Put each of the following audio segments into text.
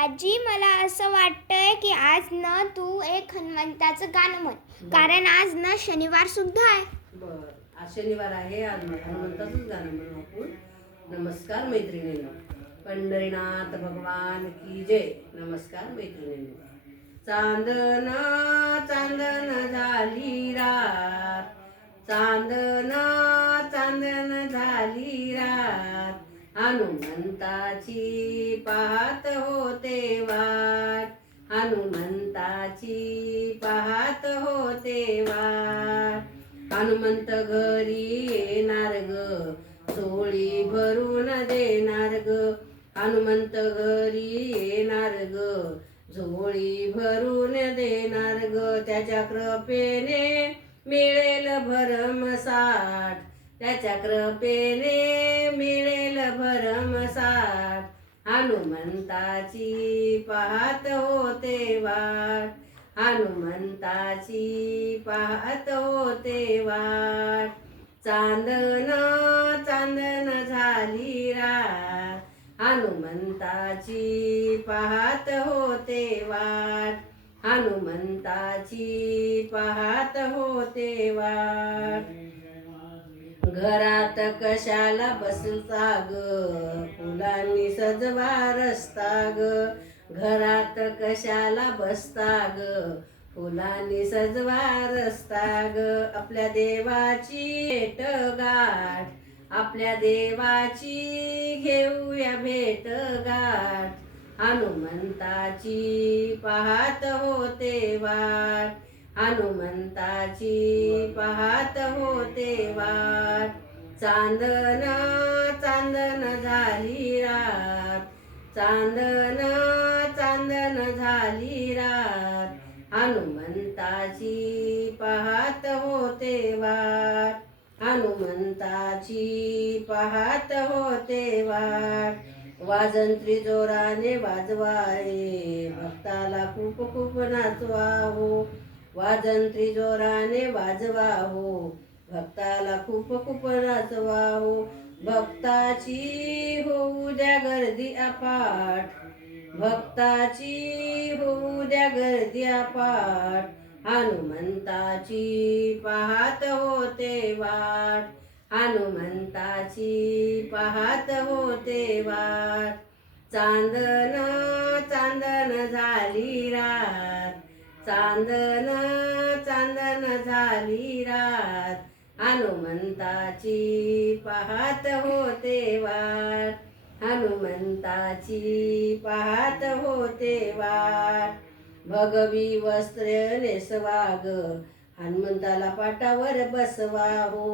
आजी, मला असं वाटतंय की आज ना तू एक हनुमंताचं गाणं म्हण, कारण आज ना शनिवार सुद्धा आहे. बर, आज शनिवार आहे. आज हनुमंताचंच गाणं म्हणू आपण. नमस्कार मैत्रिणींनो, पंढरीनाथ भगवान की जय. नमस्कार मैत्रिणींनो. चांदन चांदन झाली रात, चांदन चांदन झाली रात, हनुमंताची पाहत होते वाट, हनुमंताची पाहत होते वाट. हनुमंत घरी येणार ग, झोळी भरून देणार ग. हनुमंत घरी येणार ग, झोळी भरून देणार ग. त्याच्या कृपेने मिळेल भरमसाठ, त्याच्या कृपेने मिळेल भरमसाठ. हनुमंताची पाहत होते वाट, हनुमंताची पाहत होते वाट. चांदन चांदन झाली रात, हनुमंताची पाहत होते वाट, हनुमंताची पाहत होते वाट. घरात कशाला बसता ग, फुलांनी सजवा रस्ता ग. घरात कशाला बसता ग, फुलांनी सजवा रस्ता ग. आपल्या देवाची भेट गाठ, आपल्या देवाची घेऊया भेट गाठ. हनुमंताची पाहत होते वाट, हनुमंताची पाहत होते वाट. चांदन चांदन झाली रात, चांदन चांदन झाली रात, हनुमंताची पाहत होते वाट, हनुमंताची पाहत होते वाट. वाजंत्री जोराने वाजवाए, भक्ताला खूप खूप नाचवा हो. वाजंत्री जोराने वाजवा हो, भक्ताला खूप खूप नाचवा हो. भक्ताची होऊ द्या गर्दी अपाट, भक्ताची होऊ द्या गर्दी अपाट. हनुमंताची पाहत होते वाट, हनुमंताची पाहत होते वाट. चांदन चांदन झाली रात, चांदन चांदन झाली रात, हनुमंताची पाहत होते वाट, हनुमंताची पाहत होते वाट. भगवी वस्त्र नेसवा ग, हनुमंताला पाटावर बसवा हो.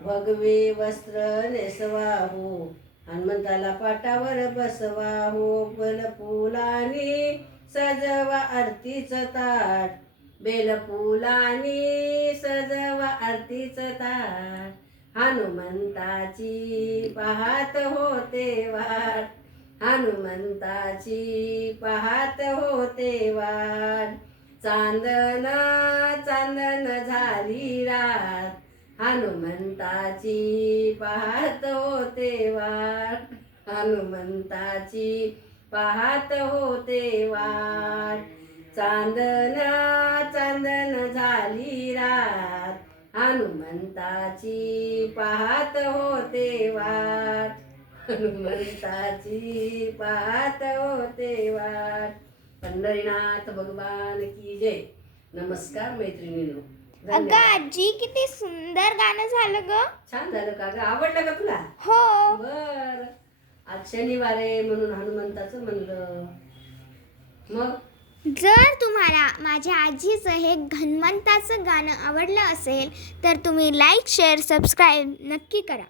भगवे वस्त्र नेसवा हो, हनुमंताला पाटावर बसवा हो. बेलफुलांनी सजवा आरतीचं ताट, बेलफुलांनी सजवा आरतीचं ताट. हनुमंताची पाहत होते वाट, हनुमंताची पाहत होते वाट. चांदन चांदन झाली रात, हनुमंताची पाहत होते वाट, हनुमंताची पाहत होते वाट. चांदन चांदन झाली रात, हनुमंताची पाहत होते वाट, हनुमंताची पाहत होते वाट. पंढरीनाथ भगवान की जय. नमस्कार मैत्रिणींनो. अगं आजी, किती सुंदर गाणं झालं ग. छान झालं का ग? आवडलं का तुला? हो. बर, आज शनिवार आहे म्हणून हनुमंताचं म्हणलं. मग जर तुम्हाला माझ्या आजीचं हे हनुमंताचं गाणं आवडलं असेल तर तुम्ही लाईक, शेअर, सबस्क्राईब नक्की करा.